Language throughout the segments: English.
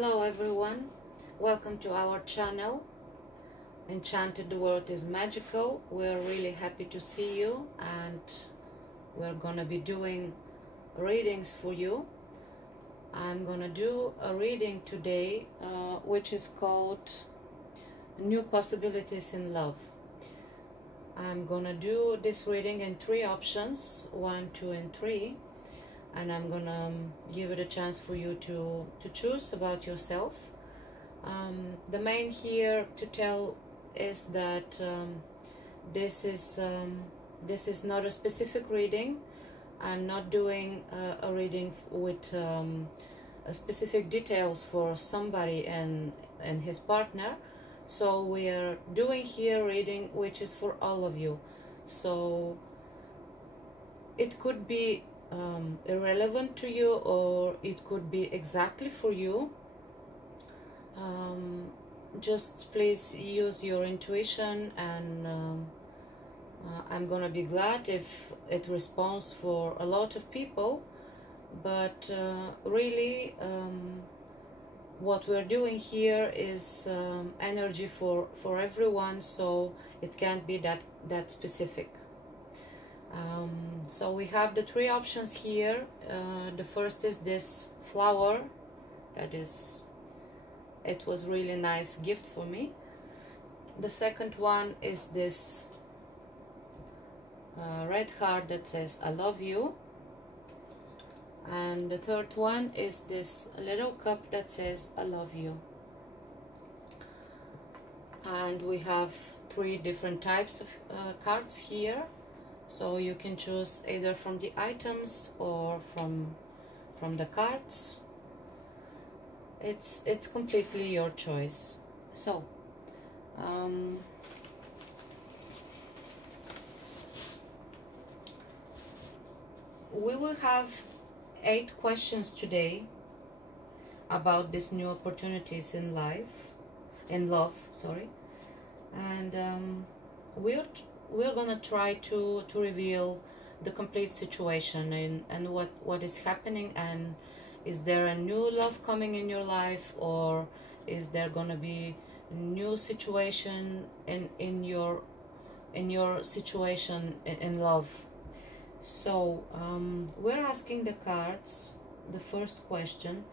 Hello everyone, welcome to our channel. Enchanted, the world is magical. We're really happy to see you, and we're gonna be doing readings for you. I'm gonna do a reading today which is called New Possibilities in Love. I'm gonna do this reading in 3 options, 1, 2 and 3, and I'm gonna give it a chance for you to choose about yourself. The main here to tell is that this is not a specific reading. I'm not doing a reading with specific details for somebody and his partner. So we are doing here reading which is for all of you. So it could be irrelevant to you, or it could be exactly for you. Just please use your intuition, and I'm gonna be glad if it responds for a lot of people. But really what we're doing here is energy for everyone, so it can't be that specific. So we have the 3 options here. The first is this flower. It was really nice gift for me. The second one is this red heart that says I love you. And the third one is this little cup that says I love you. And we have 3 different types of cards here. So you can choose either from the items or from the cards. It's completely your choice. So we will have 8 questions today about these new opportunities in love, sorry. And we're gonna try to reveal the complete situation and what is happening, and is there a new love coming in your life, or is there gonna be a new situation in your situation in love. So we're asking the cards the first question: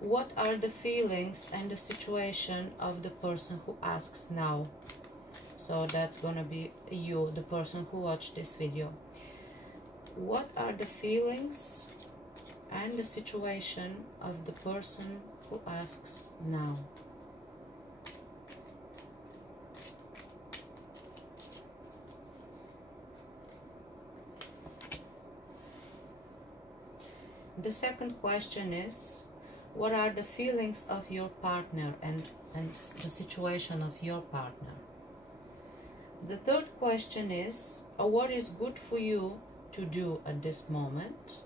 what are the feelings and the situation of the person who asks now? So that's gonna be you, the person who watched this video. What are the feelings and the situation of the person who asks now? The second question is, what are the feelings of your partner and the situation of your partner? The third question is, what is good for you to do at this moment?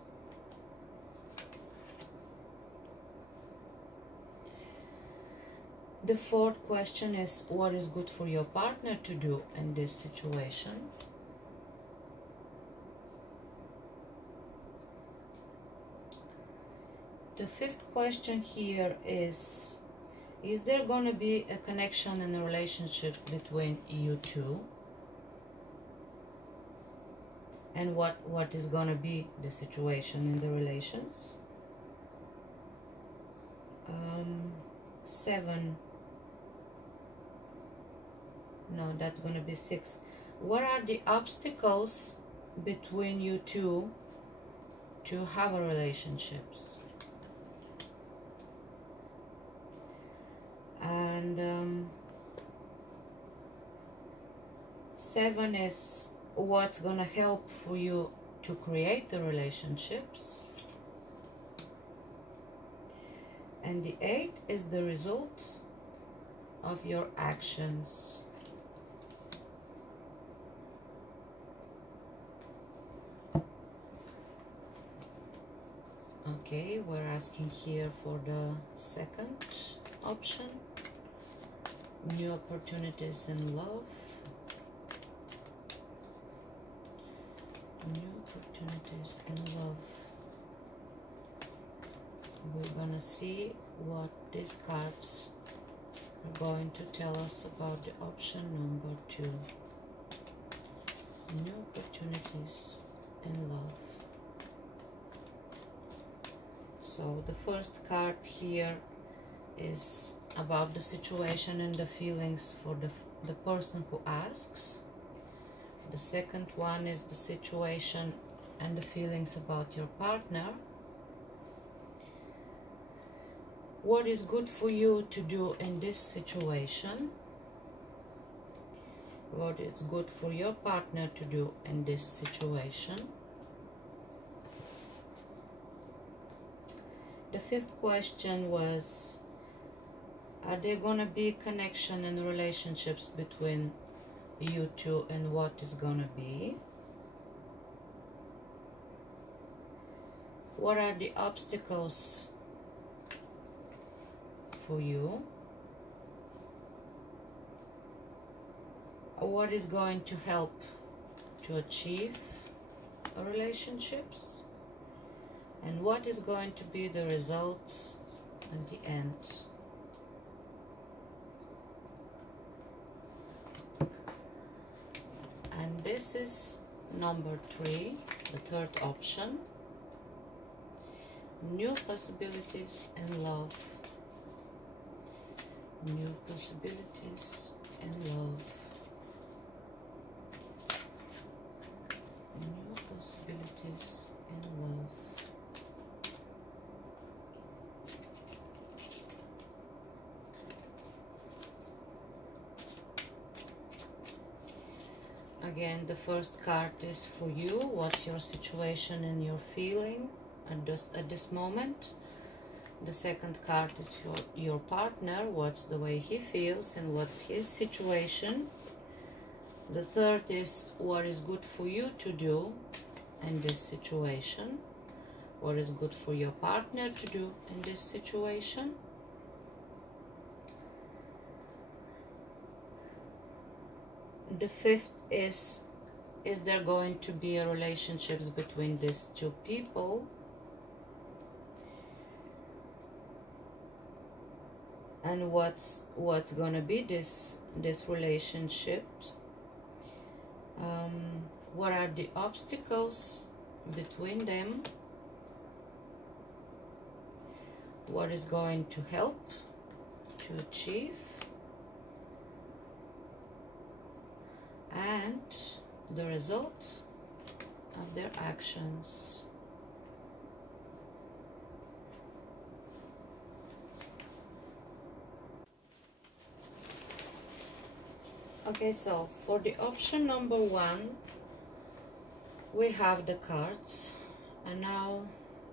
The fourth question is, what is good for your partner to do in this situation? The fifth question here is there going to be a connection and a relationship between you two? And what is going to be the situation in the relations? 7. No, that's going to be 6. What are the obstacles between you two to have a relationships? And 7 is what's gonna help for you to create the relationships. And the 8 is the result of your actions. Okay, we're asking here for the second option. New opportunities in love. New opportunities in love. we're gonna see what these cards are going to tell us about the option number 2. New opportunities in love. So the first card here is about the situation and the feelings for the person who asks. The second one is the situation and the feelings about your partner. What is good for you to do in this situation? What is good for your partner to do in this situation? The fifth question was, are there gonna be connection and relationships between you two, and what is gonna be? What are the obstacles for you? What is going to help to achieve relationships? And what is going to be the result at the end? And this is number 3, the third option. New possibilities in love. New possibilities in love. New possibilities in love. Again, the first card is for you. What's your situation and your feeling at this moment? The second card is for your partner. What's the way he feels and what's his situation? The third is what is good for you to do in this situation. What is good for your partner to do in this situation? The fifth is there going to be a relationships between these two people? And what's gonna be this relationship? What are the obstacles between them? What is going to help to achieve? And the result of their actions. Okay, so for the option number 1, we have the cards, and now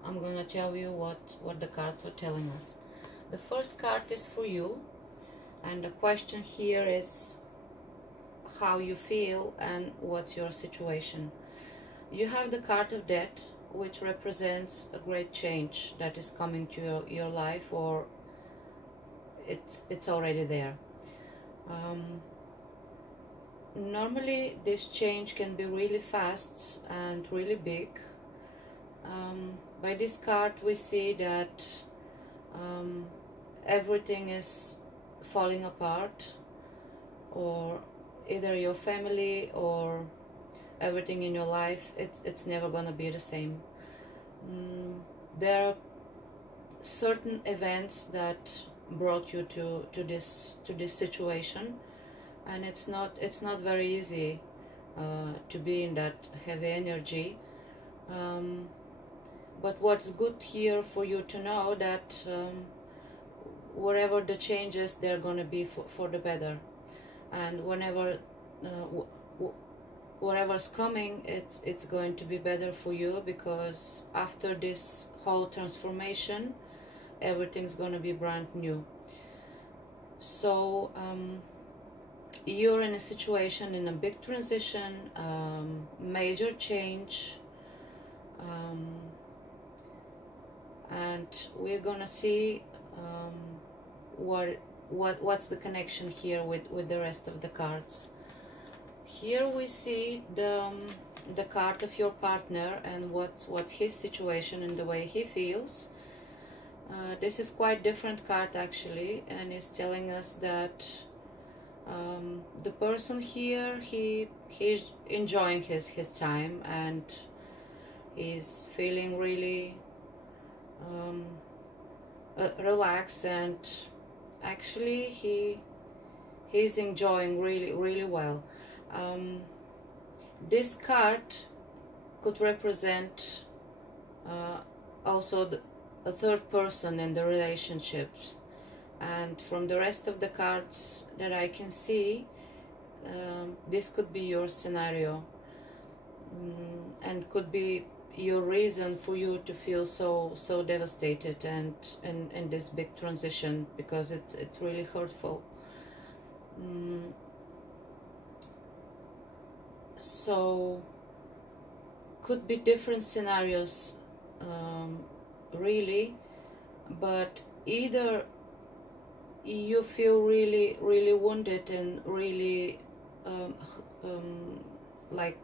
I'm gonna tell you what the cards are telling us. The first card is for you, and the question here is how you feel and what's your situation. You have the card of Death, which represents a great change that is coming to your life, or it's already there. Normally this change can be really fast and really big. By this card we see that everything is falling apart, or either your family or everything in your life, it's never gonna be the same. There are certain events that brought you to this situation, and it's not very easy to be in that heavy energy. But what's good here for you to know that whatever the changes, they're gonna be for the better. And whenever whatever's coming, it's going to be better for you, because after this whole transformation, everything's going to be brand new. So you're in a situation, in a big transition, major change, and we're gonna see what's the connection here with the rest of the cards. Here we see the card of your partner and what's his situation and the way he feels. This is quite different card actually, and it's telling us that the person here, he's enjoying his time, and he's feeling really relaxed, and actually he's enjoying really well. This card could represent also a third person in the relationships, and from the rest of the cards that I can see, this could be your scenario, and could be your reason for you to feel so devastated and in this big transition, because it's really hurtful. So could be different scenarios, really, but either you feel really wounded and really like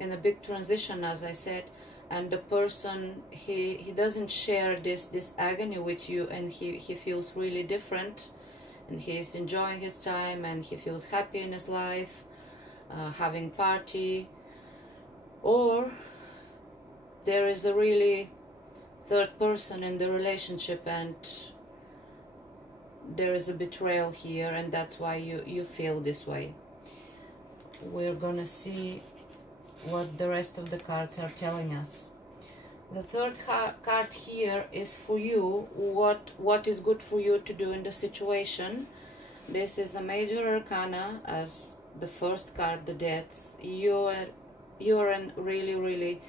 in a big transition, as I said, and the person, he doesn't share this agony with you, and he feels really different, and he's enjoying his time, and he feels happy in his life, having party. Or there is a really third person in the relationship, and there is a betrayal here, and that's why you feel this way. We're gonna see what the rest of the cards are telling us. The third card here is for you, what is good for you to do in the situation. This is a major arcana, as the first card, the death. You're in really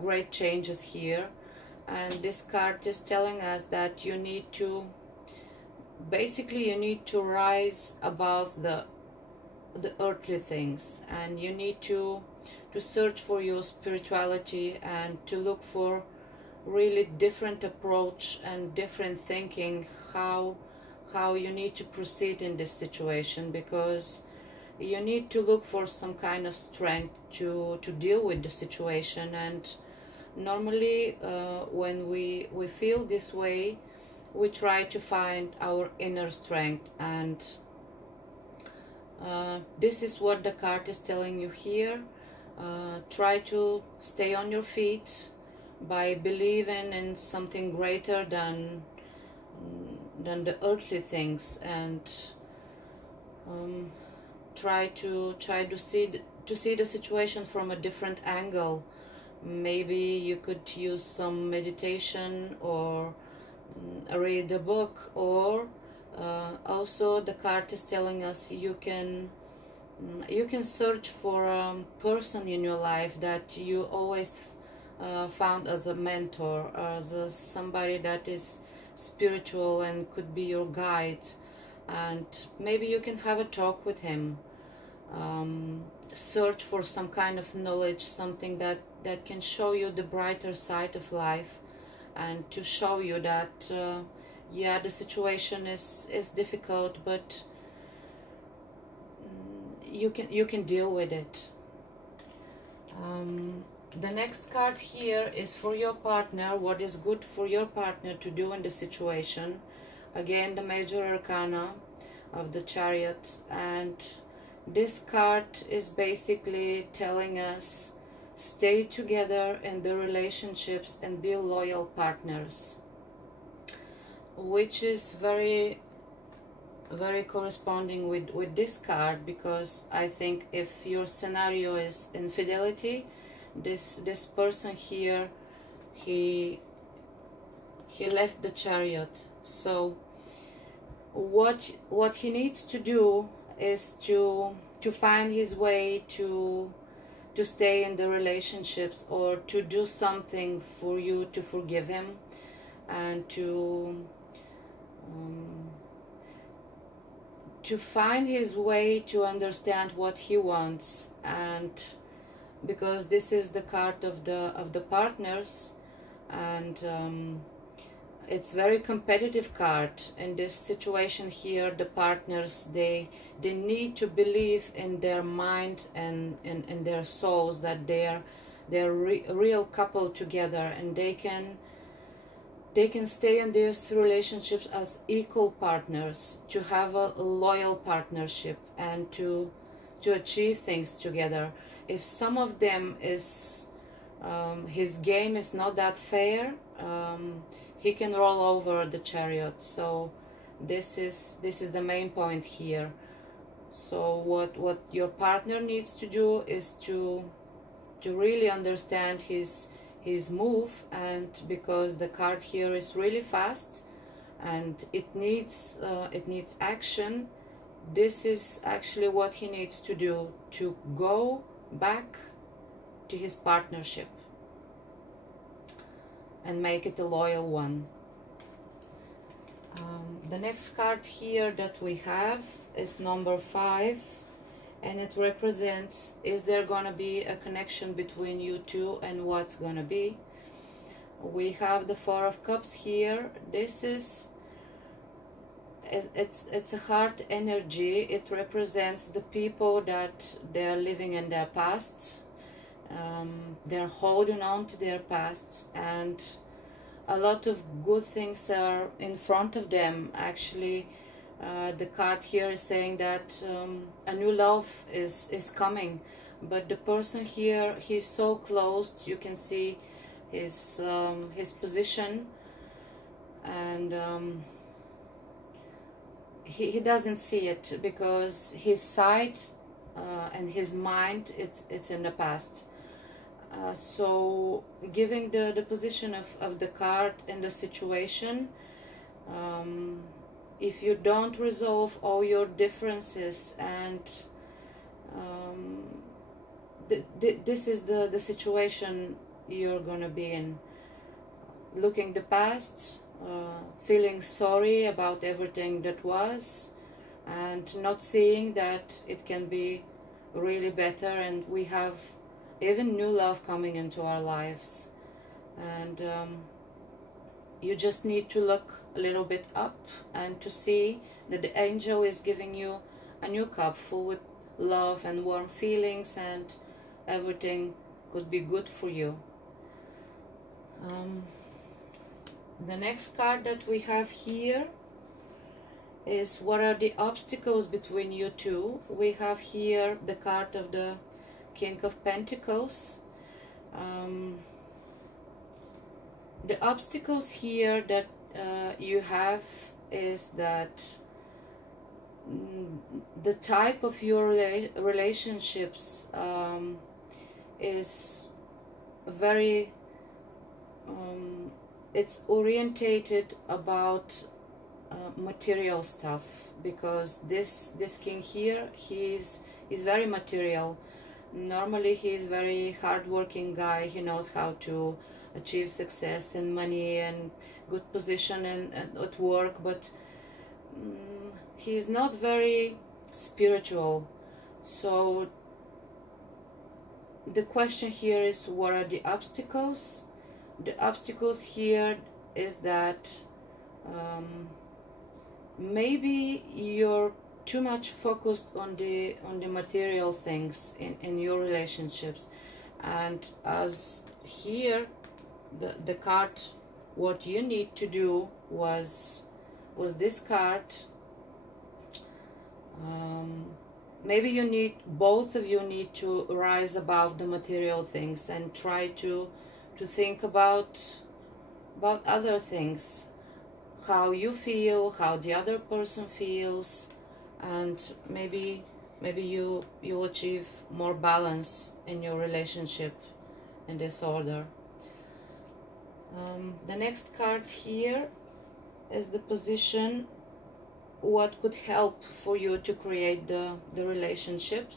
great changes here, and this card is telling us that you need to, basically you need to rise above the earthly things, and you need to search for your spirituality, and to look for really different approach and different thinking, how you need to proceed in this situation, because you need to look for some kind of strength to deal with the situation. And normally when we feel this way, we try to find our inner strength, and this is what the card is telling you here. Try to stay on your feet by believing in something greater than the earthly things, and try to see the situation from a different angle. Maybe you could use some meditation, or read a book, or also the card is telling us you can search for a person in your life that you always found as a mentor, as somebody that is spiritual and could be your guide, and maybe you can have a talk with him. Search for some kind of knowledge, something that can show you the brighter side of life, and to show you that yeah, the situation is difficult, but you can deal with it. The next card here is for your partner, what is good for your partner to do in the situation. Again, the major arcana of the Chariot, and this card is basically telling us stay together in the relationships and be loyal partners, which is very corresponding with this card, because I think if your scenario is infidelity, this person here, he left the Chariot. So what he needs to do is to find his way to stay in the relationships, or to do something for you to forgive him, and to find his way to understand what he wants. And because this is the card of the partners, and it's very competitive card in this situation here. The partners, they need to believe in their mind and in their souls that they're a real couple together, and they can they can stay in these relationships as equal partners, to have a loyal partnership and to achieve things together. If some of them is his game is not that fair, he can roll over the chariot. So this is the main point here. So what your partner needs to do is to really understand his move, and because the card here is really fast and it needs action, this is actually what he needs to do, to go back to his partnership and make it a loyal one. The next card here that we have is number 5, and it represents, is there gonna be a connection between you two, and what's gonna be. We have the 4 of Cups here. This is it's a heart energy. It represents the people that they're living in their past. They're holding on to their pasts, and a lot of good things are in front of them. Actually, the card here is saying that a new love is coming, but the person here, he's so closed. You can see his position, and he doesn't see it because his sight and his mind, it's in the past. So giving the position of the card in the situation, if you don't resolve all your differences, and this is the situation you're gonna be in, looking the past, feeling sorry about everything that was, and not seeing that it can be really better, and we have even new love coming into our lives. And you just need to look a little bit up and to see that the angel is giving you a new cup full with love and warm feelings, and everything could be good for you. The next card that we have here is, what are the obstacles between you two? We have here the card of the King of Pentacles. The obstacles here that you have is that the type of your relationships is very it's orientated about material stuff, because this king here, he's very material. Normally he's very hard-working guy. He knows how to achieve success and money and good position and at work, but he's not very spiritual. So the question here is, what are the obstacles? The obstacles here is that maybe you're too much focused on the material things in your relationships, and as here the card, what you need to do was this card. Maybe you need, both of you need to rise above the material things and try to think about other things, how you feel, how the other person feels, and maybe you'll achieve more balance in your relationship in this order. The next card here is the position, what could help for you to create the relationship.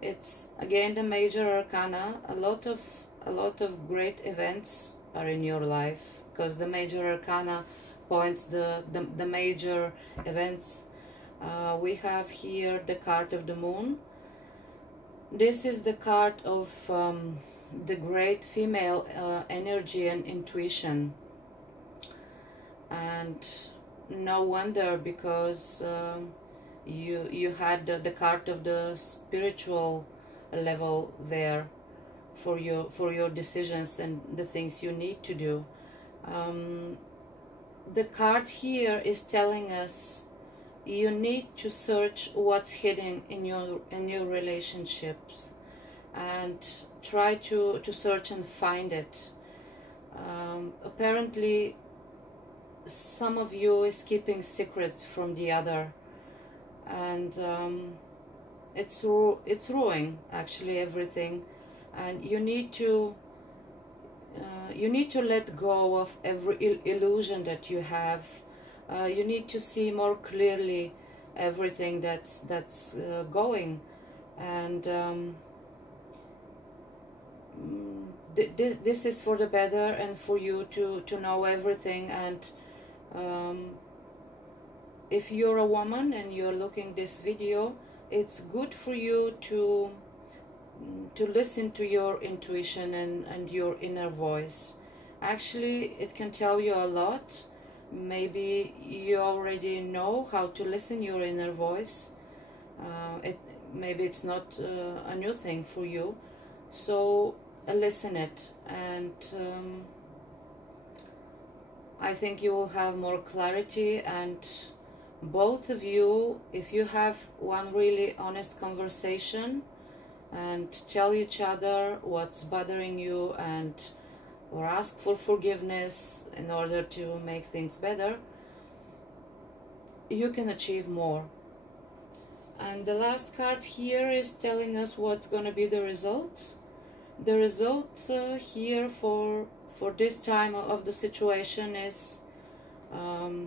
It's again the major arcana. A lot of great events are in your life, because the major arcana points the major events. We have here the card of the moon. This is the card of the great female energy and intuition, and no wonder, because you had the card of the spiritual level there for your decisions and the things you need to do. the card here is telling us you need to search what's hidden in your relationships, and try to search and find it. Apparently some of you is keeping secrets from the other, and it's ruining actually everything, and you need to let go of every illusion that you have. You need to see more clearly everything that's going, and this is for the better, and for you to know everything. And if you're a woman and you're looking this video, it's good for you to listen to your intuition and your inner voice. Actually, it can tell you a lot. Maybe you already know how to listen your inner voice. Maybe it's not a new thing for you, so listen it, and I think you will have more clarity. And both of you, if you have one really honest conversation and tell each other what's bothering you, and or ask for forgiveness in order to make things better, you can achieve more. And the last card here is telling us what's going to be the result. The result here for this time of the situation is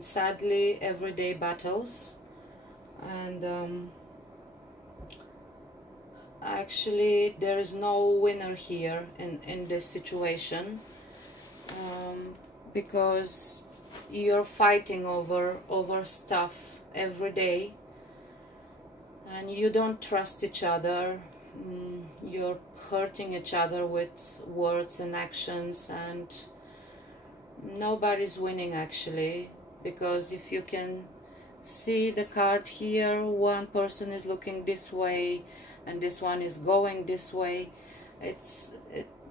sadly everyday battles, and actually there is no winner here in this situation, because you're fighting over stuff every day, and you don't trust each other. You're hurting each other with words and actions, and nobody's winning actually, because if you can see the card here, one person is looking this way and this one is going this way.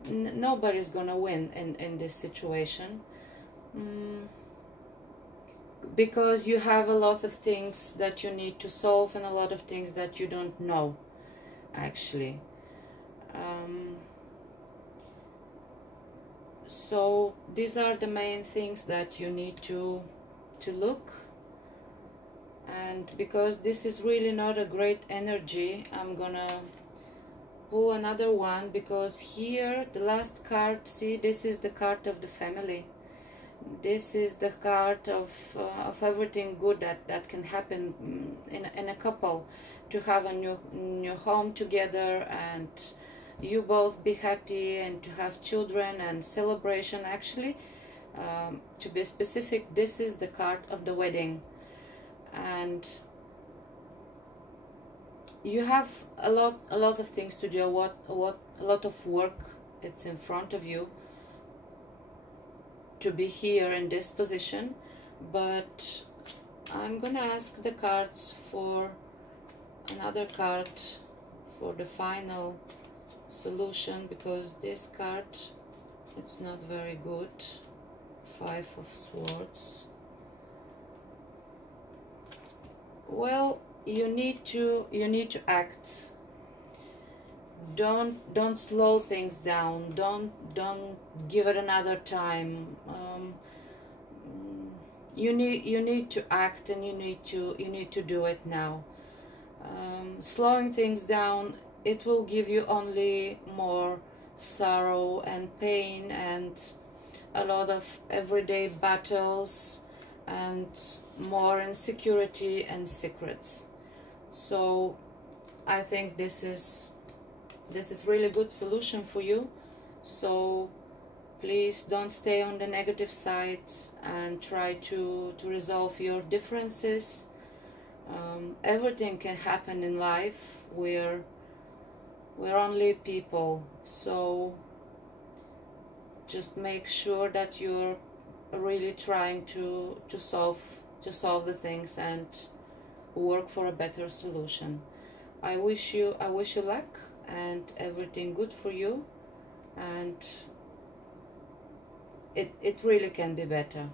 Nobody's gonna win in this situation, because you have a lot of things that you need to solve and a lot of things that you don't know actually. So these are the main things that you need to look. And because this is really not a great energy, I'm gonna pull another one, because here the last card, see, this is the card of the family. This is the card of everything good that can happen in a couple, to have a new home together, and you both be happy, and to have children and celebration. Actually, to be specific, this is the card of the wedding, and you have a lot of things to do, a lot of work. It's in front of you to be here in this position. But I'm gonna ask the cards for another card for the final solution, because this card, it's not very good. 5 of Swords. Well, you need to act. Don't slow things down. Don't give it another time. You need to act, and you need to do it now. Slowing things down, it will give you only more sorrow and pain, and a lot of everyday battles, and more insecurity and secrets. So I think this is really good solution for you. So please don't stay on the negative side, and try to resolve your differences. Everything can happen in life. We're only people, so just make sure that you're really trying to solve the things and work for a better solution. I wish you luck and everything good for you, and it really can be better.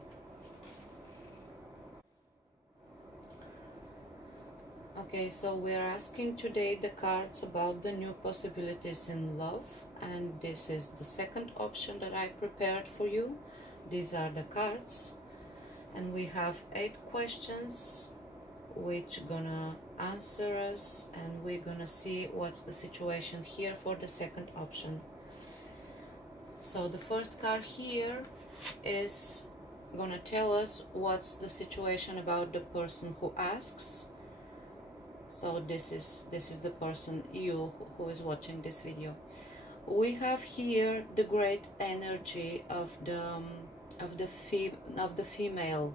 Okay, so we're asking today the cards about the new possibilities in love, and this is the second option that I prepared for you. These are the cards, and we have 8 questions which gonna answer us, and we're gonna see what's the situation here for the second option. So the first card here is gonna tell us what's the situation about the person who asks. So this is the person, you who is watching this video. We have here the great energy of the female.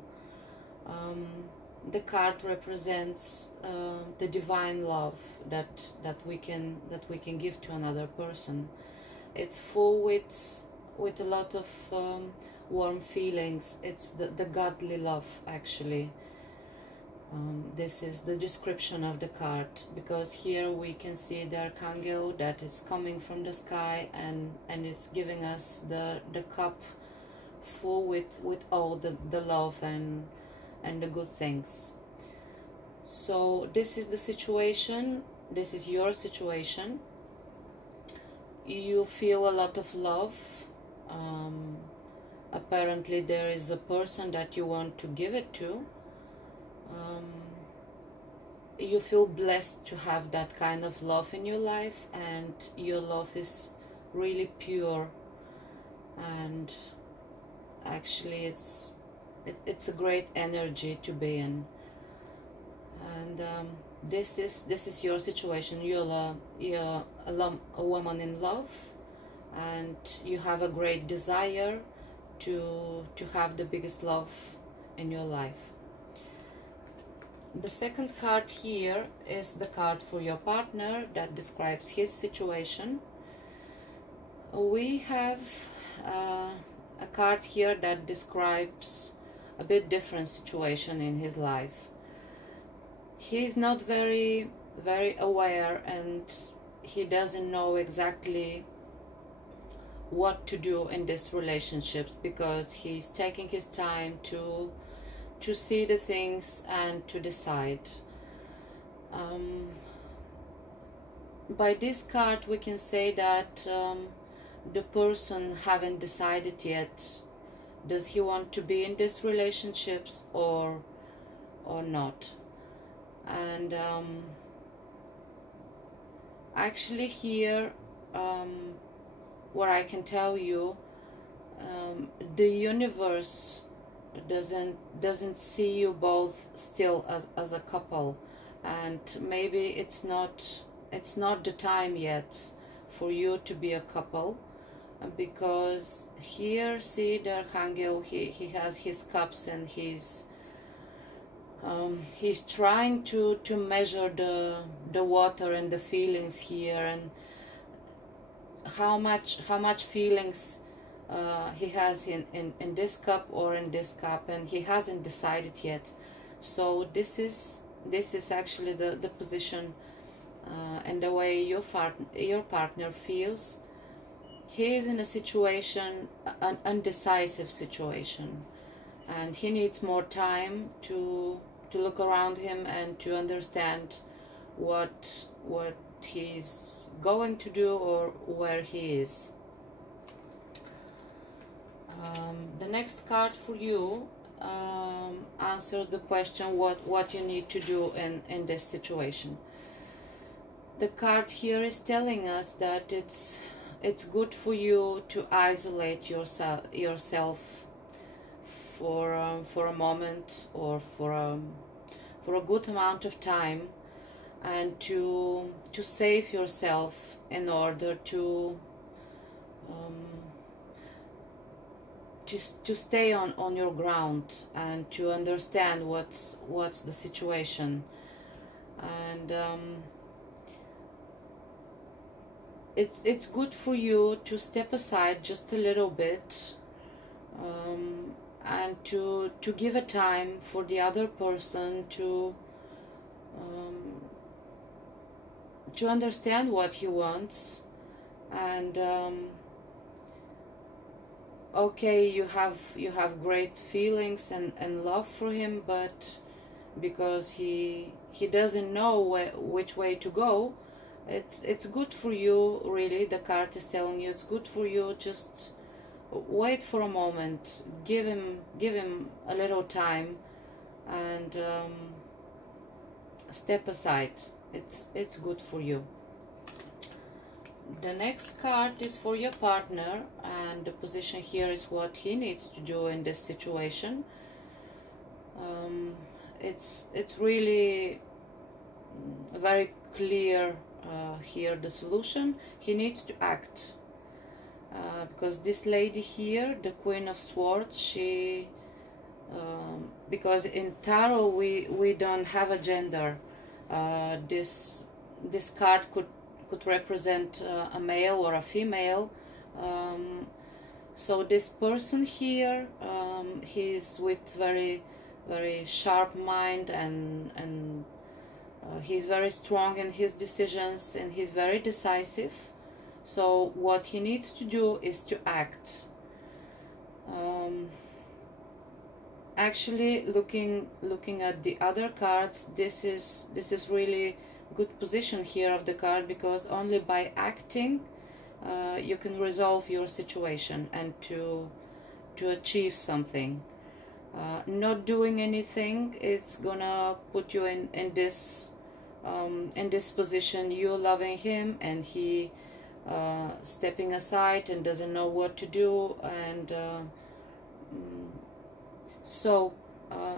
The card represents the divine love that we can give to another person. It's full with a lot of warm feelings. It's the godly love, actually. This is the description of the card, because here we can see the archangel that is coming from the sky, and it's giving us the cup full with all the love and the good things. So this is the situation. This is your situation. You feel a lot of love. Apparently there is a person that you want to give it to. You feel blessed to have that kind of love in your life, and your love is really pure, and actually it's a great energy to be in. And this is your situation. You're a woman in love, and you have a great desire to have the biggest love in your life. The second card here is the card for your partner that describes his situation. We have a card here that describes a bit different situation in his life. He is not very aware, and he doesn't know exactly what to do in this relationship, because he's taking his time to see the things and to decide. By this card we can say that the person haven't decided yet, does he want to be in these relationships or not. And actually here, what I can tell you, the universe doesn't see you both still as a couple, and maybe it's not the time yet for you to be a couple, because here, see the archangel, he has his cups, and he's trying to measure the water and the feelings here, and how much feelings he has in this cup or in this cup, and he hasn't decided yet. So this is actually the position and the way your partner feels. He is in a situation, an undecisive situation, and he needs more time to look around him and to understand what he's going to do or where he is. The next card for you answers the question what you need to do in this situation. The card here is telling us that it's good for you to isolate yourself for a moment, or for a good amount of time, and to save yourself in order to stay on your ground, and to understand what's the situation. And it's good for you to step aside just a little bit, and to give a time for the other person to understand what he wants. And okay, you have great feelings and love for him, but because he he doesn't know which way to go, it's good for you, really. The card is telling you it's good for you. Just wait for a moment, give him a little time, and step aside. It's good for you. The next card is for your partner, and the position here is what he needs to do in this situation. It's really very clear here, the solution. He needs to act, because this lady here, the Queen of Swords, she because in tarot we don't have a gender. This card could represent a male or a female. So this person here, he's with very sharp mind, and he's very strong in his decisions, and he's very decisive. So what he needs to do is to act. Actually, looking at the other cards, this is really good position here of the card, because only by acting you can resolve your situation and to achieve something. Not doing anything, it's gonna put you in this position, you loving him and he stepping aside and doesn't know what to do, and so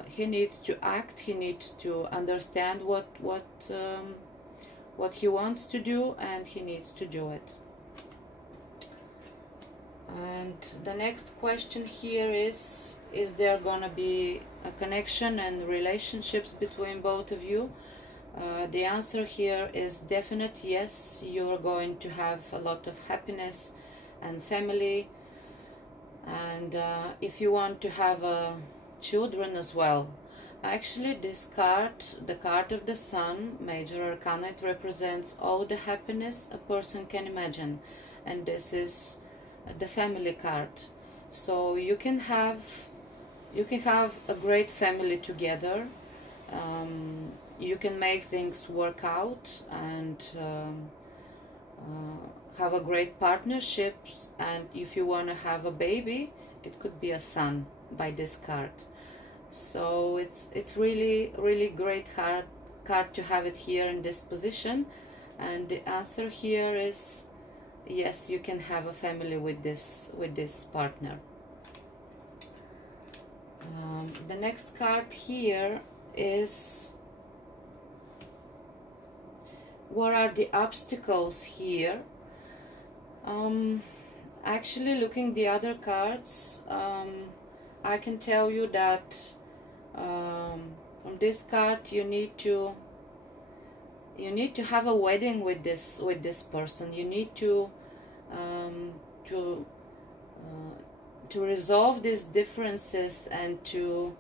he needs to act. He needs to understand what he wants to do, and he needs to do it. And the next question here is there gonna be a connection and relationships between both of you? The answer here is definite yes. You're going to have a lot of happiness and family, and if you want to have children as well. Actually, this card, the card of the Sun, Major Arcana, it represents all the happiness a person can imagine, and this is the family card. So you can have a great family together. You can make things work out and have a great partnerships. And if you want to have a baby, it could be a son by this card. So it's really great card to have it here in this position. And the answer here is yes, you can have a family with this partner. The next card here is, what are the obstacles here? Actually, looking the other cards, I can tell you that from this card you need to have a wedding with this person. You need to resolve these differences and to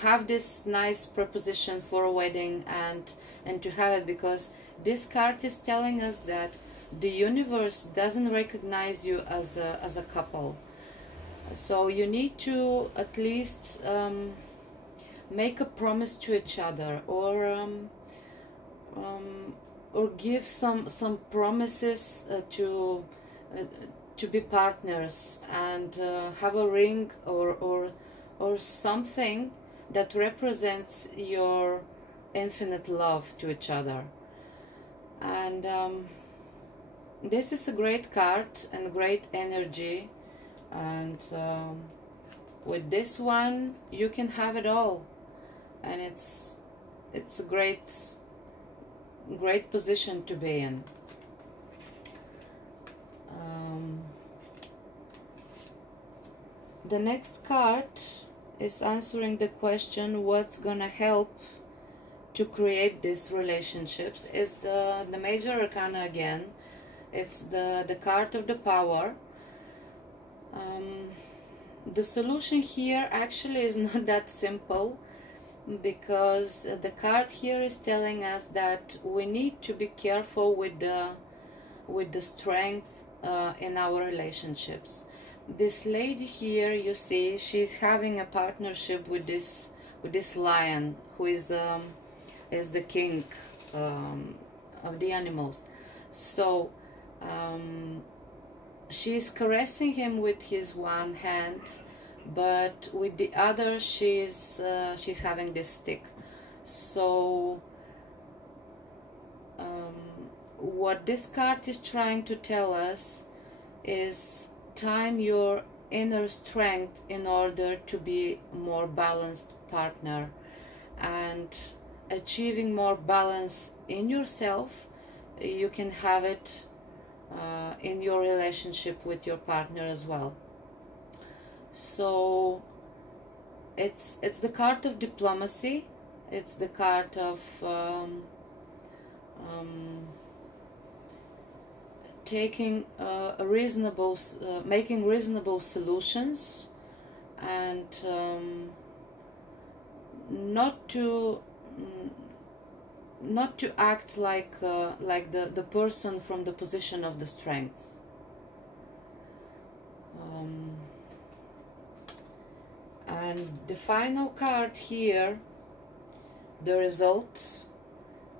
have this nice proposition for a wedding and to have it, because this card is telling us that the universe doesn't recognize you as a couple. So you need to at least make a promise to each other, or give some promises to be partners, and have a ring or something that represents your infinite love to each other. And this is a great card and great energy, and with this one you can have it all, and it's a great position to be in. The next card is answering the question, what's gonna help to create these relationships, is the Major Arcana again. It's the card of the Power. The solution here actually is not that simple, because the card here is telling us that we need to be careful with the strength in our relationships. This lady here, you see, she's having a partnership with this this lion who is the king of the animals. So she's caressing him with his one hand, but with the other she's having this stick. So what this card is trying to tell us is time your inner strength in order to be a more balanced partner, and achieving more balance in yourself, you can have it in your relationship with your partner as well. So it's the card of diplomacy, it's the card of taking making reasonable solutions, and not to act like the person from the position of the strength. And the final card here, the result,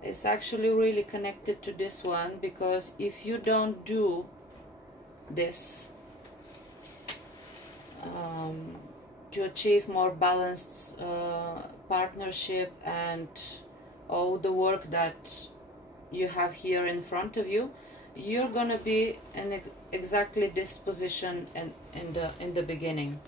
is actually really connected to this one, because if you don't do this to achieve more balanced partnership and all the work that you have here in front of you, you're gonna be in exactly this position in the beginning.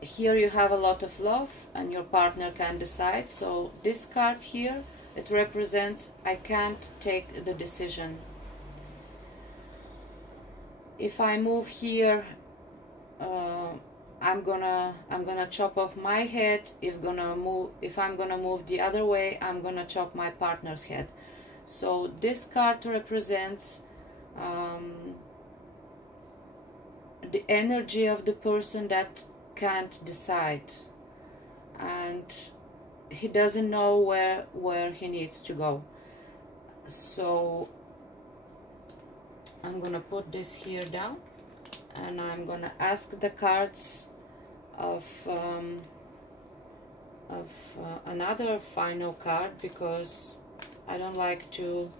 Here you have a lot of love and your partner can decide. So this card here, it represents I can't take the decision. If I move here, I'm gonna chop off my head. If I'm gonna move the other way, I'm gonna chop my partner's head. So this card represents the energy of the person that can't decide, and he doesn't know where he needs to go. So I'm gonna put this here down, and I'm gonna ask the cards of another final card, because I don't like to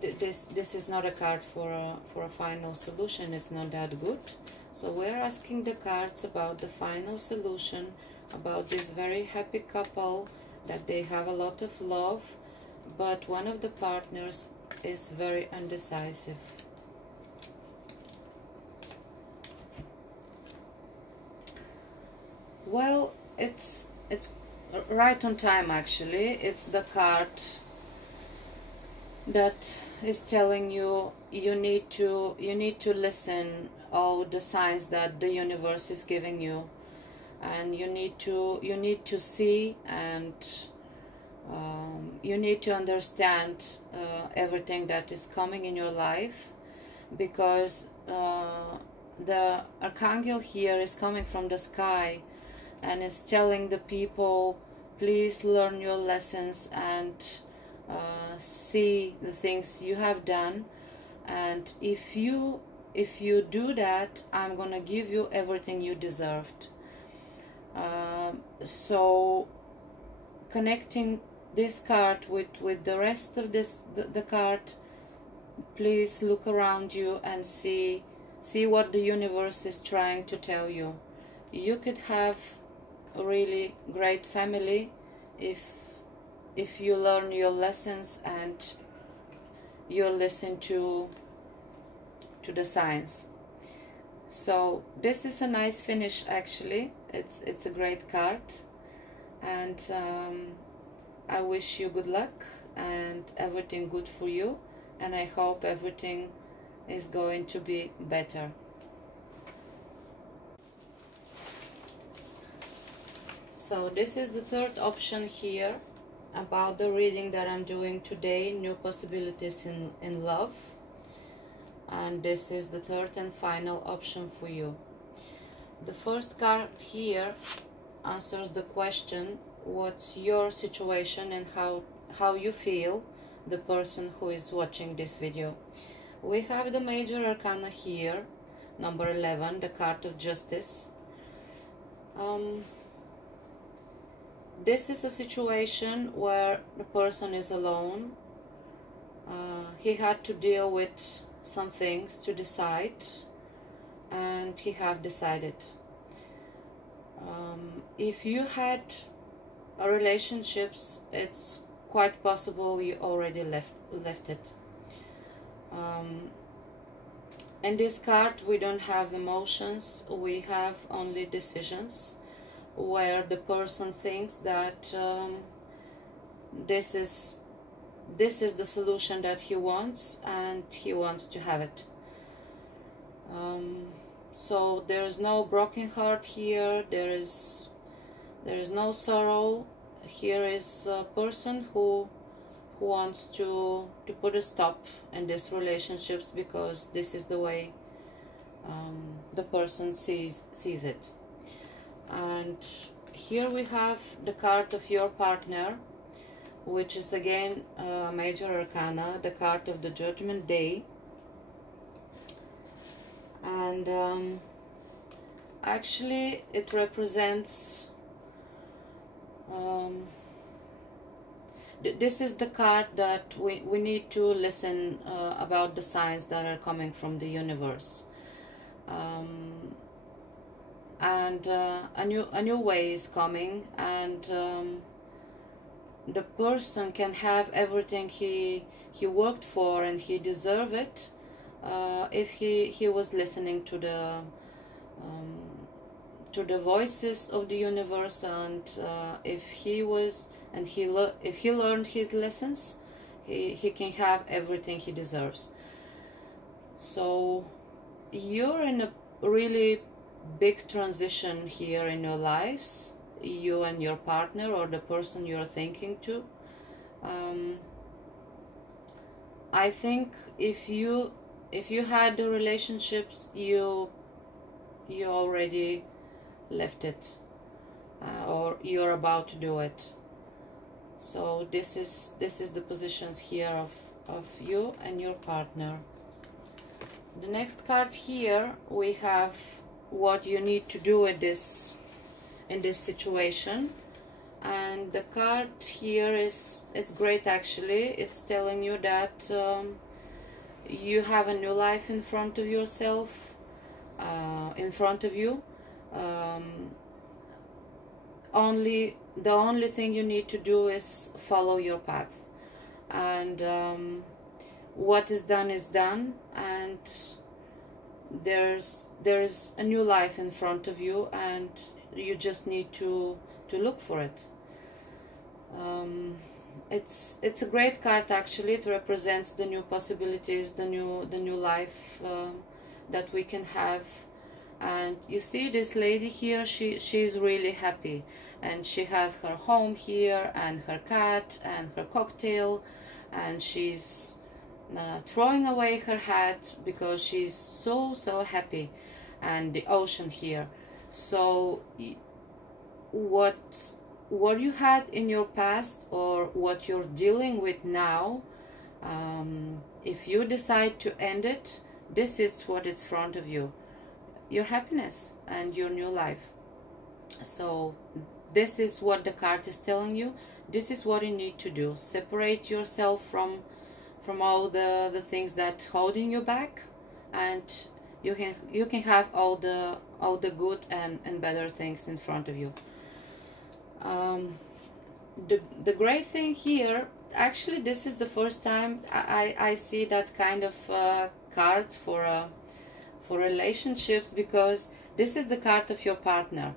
this is not a card for a final solution. It's not that good. So we're asking the cards about the final solution, about this very happy couple, that they have a lot of love, but one of the partners is very undecisive. Well, it's right on time actually. It's the card that is telling you you need to listen all the signs that the universe is giving you, and you need to see, and you need to understand everything that is coming in your life, because the archangel here is coming from the sky and is telling the people, please learn your lessons and see the things you have done, and if you do that, I'm gonna give you everything you deserved. So connecting this card with the rest of the card, please look around you and see what the universe is trying to tell you. You could have a really great family if you learn your lessons and you listen to the signs. So this is a nice finish actually. It's a great card, and I wish you good luck and everything good for you, and I hope everything is going to be better. So this is the third option here about the reading that I'm doing today, New Possibilities in Love. And this is the third and final option for you. The first card here answers the question, what's your situation and how you feel, the person who is watching this video. We have the major arcana here, number 11, the card of justice. This is a situation where the person is alone. He had to deal with some things to decide, and he have decided. If you had relationships, it's quite possible you already left it. In this card we don't have emotions, we have only decisions, where the person thinks that this is the solution that he wants, and he wants to have it. So there is no broken heart here, there is no sorrow. Here is a person who wants to put a stop in these relationships, because this is the way the person sees it. And here we have the card of your partner, which is again major arcana, the card of the Judgment Day. And actually it represents this is the card that we need to listen about the signs that are coming from the universe, and a new way is coming, and the person can have everything he worked for, and he deserves it if he was listening to the voices of the universe, and if he learned his lessons, he can have everything he deserves. So you're in a really big transition here in your lives, you and your partner, or the person you're thinking to. I think if you had the relationships, you already left it, or you're about to do it. So this is the positions here of you and your partner. The next card here, we have what you need to do with this in this situation, and the card here is great. Actually, it's telling you that you have a new life in front of yourself, in front of you. The only thing you need to do is follow your path, and what is done is done, and there's a new life in front of you, and you just need to look for it. It's a great card. Actually, it represents the new possibilities, the new life that we can have. And you see this lady here, she's really happy, and she has her home here, and her cat, and her cocktail, and she's throwing away her hat because she's so happy, and the ocean here. So what you had in your past, or what you're dealing with now, if you decide to end it, this is what is in front of you: your happiness and your new life. So this is what the card is telling you. This is what you need to do: separate yourself from all the things that holding you back, and you can have all the good and better things in front of you. The great thing here, actually this is the first time I see that kind of cards for relationships, because this is the card of your partner.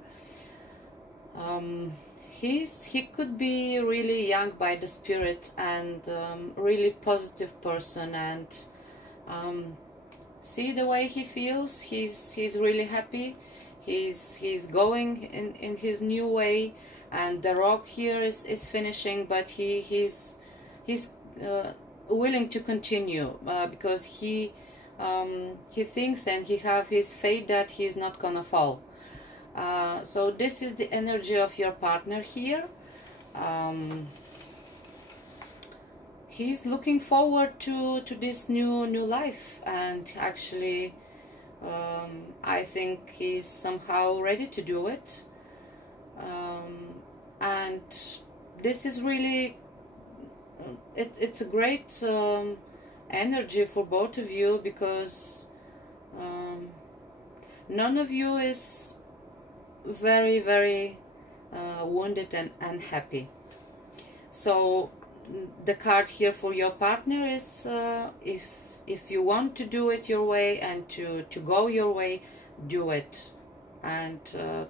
He could be really young by the spirit, and really positive person, and see the way he feels. He's really happy. He's going in his new way, and the rock here is finishing, but he's willing to continue, because he thinks, and he have his faith that he's not gonna fall. So this is the energy of your partner here. He's looking forward to this new life, and actually I think he's somehow ready to do it, and this is really it's a great energy for both of you, because none of you is very wounded and unhappy. So the card here for your partner is if you want to do it your way and to go your way, do it. And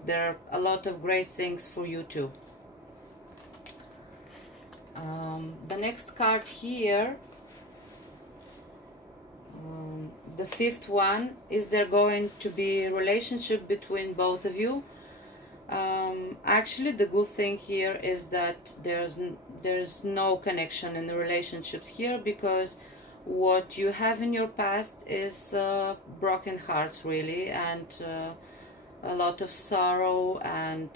there are a lot of great things for you too. The next card here, the fifth one, is there going to be a relationship between both of you? Actually, the good thing here is that there's no connection in the relationships here, because what you have in your past is broken hearts, really, and a lot of sorrow, and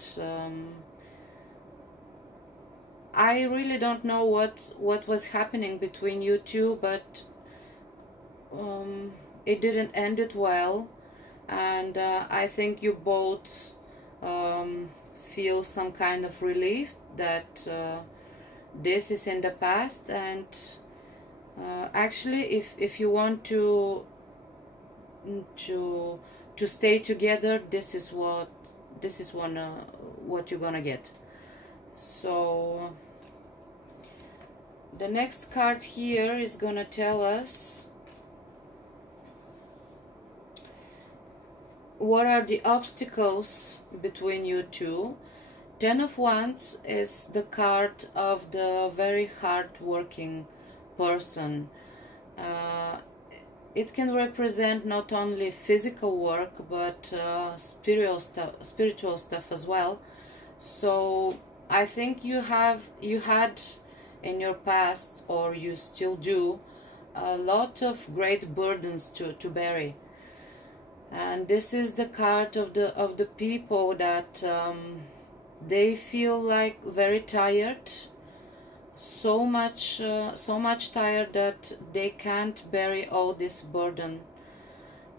I really don't know what was happening between you two, but it didn't end it well, and I think you both feel some kind of relief that this is in the past. And actually, if you want to stay together, this is what you're gonna get. So the next card here is gonna tell us what are the obstacles between you two. 10 of Wands is the card of the very hard-working person. It can represent not only physical work, but spiritual stuff as well. So I think you had in your past, or you still do, a lot of great burdens to bury. And this is the card of the people that they feel like very tired, so much tired that they can't bury all this burden.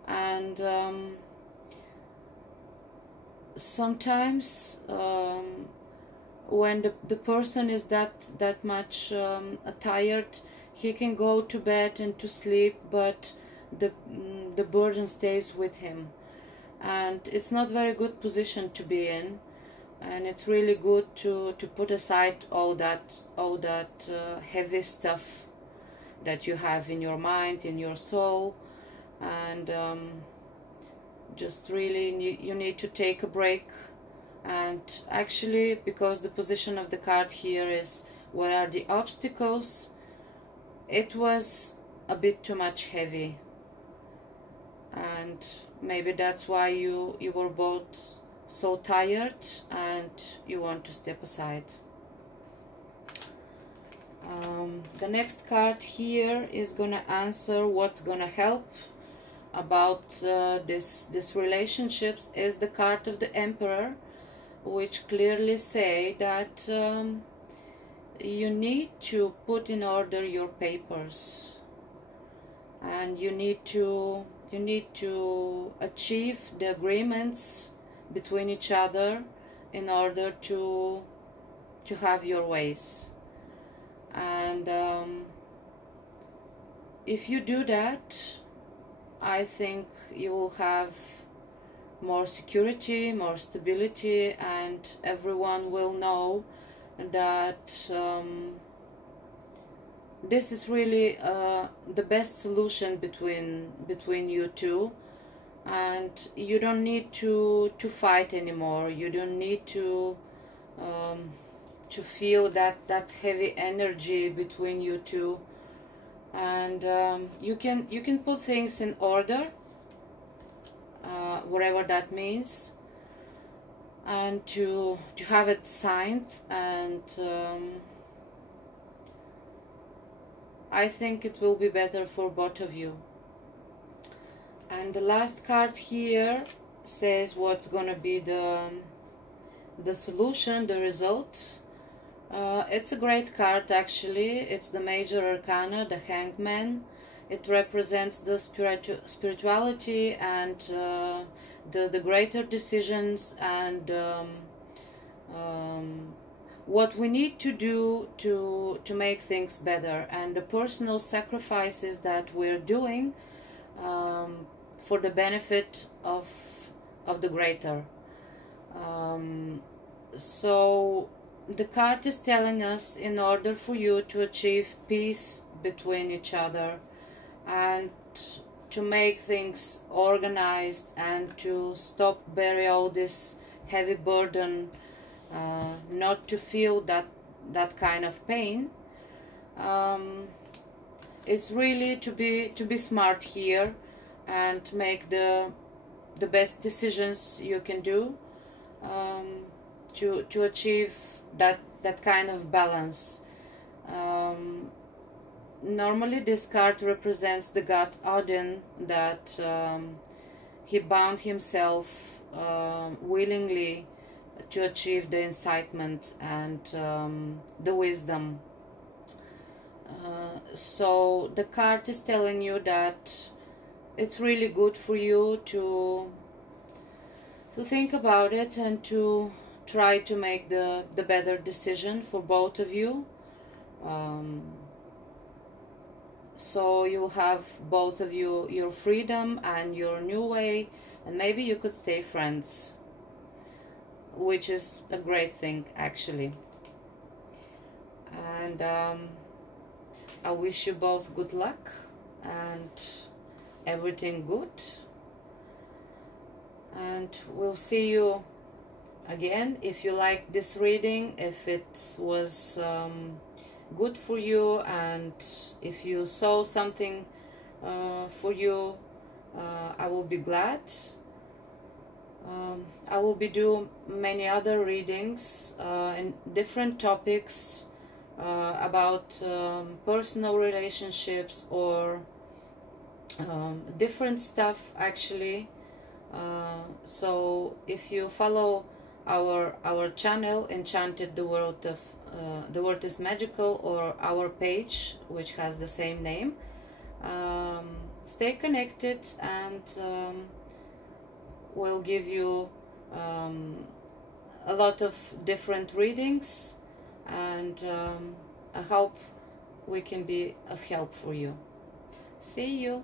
And sometimes when the person is that much tired, he can go to bed and to sleep, but the burden stays with him, and it's not very good position to be in. And it's really good to put aside all that heavy stuff that you have in your mind, in your soul, and just really you need to take a break. And actually, because the position of the card here is what are the obstacles, it was a bit too much heavy, and maybe that's why you were both so tired and you want to step aside. The next card here is gonna answer what's gonna help about this relationships, is the card of the Emperor, which clearly say that you need to put in order your papers, and you need to achieve the agreements between each other in order to have your ways. And if you do that, I think you will have more security, more stability, and everyone will know that this is really the best solution between you two. And you don't need to fight anymore. You don't need to feel that heavy energy between you two. And you can put things in order, whatever that means, and to have it signed. And I think it will be better for both of you. And the last card here says what's gonna be the solution, the result. It's a great card, actually. It's the Major Arcana, the Hangman. It represents the spirituality and the greater decisions and what we need to do to make things better, and the personal sacrifices that we're doing for the benefit of the greater. So the card is telling us, in order for you to achieve peace between each other and to make things organized and to stop bury all this heavy burden, not to feel that kind of pain, it's really to be smart here and make the best decisions you can do to achieve that kind of balance. Normally this card represents the god Odin, that he bound himself willingly to achieve the incitement and the wisdom. So the card is telling you that it's really good for you to think about it and to try to make the better decision for both of you. So you'll have, both of you, your freedom and your new way, and maybe you could stay friends, which is a great thing actually. And I wish you both good luck and everything good, and we'll see you again. If you like this reading, if it was good for you, and if you saw something for you, I will be glad. I will be doing many other readings in different topics about personal relationships or different stuff actually. So if you follow our channel, Enchanted the World of The World is Magical, or our page which has the same name, stay connected, and we'll give you a lot of different readings, and I hope we can be of help for you. See you.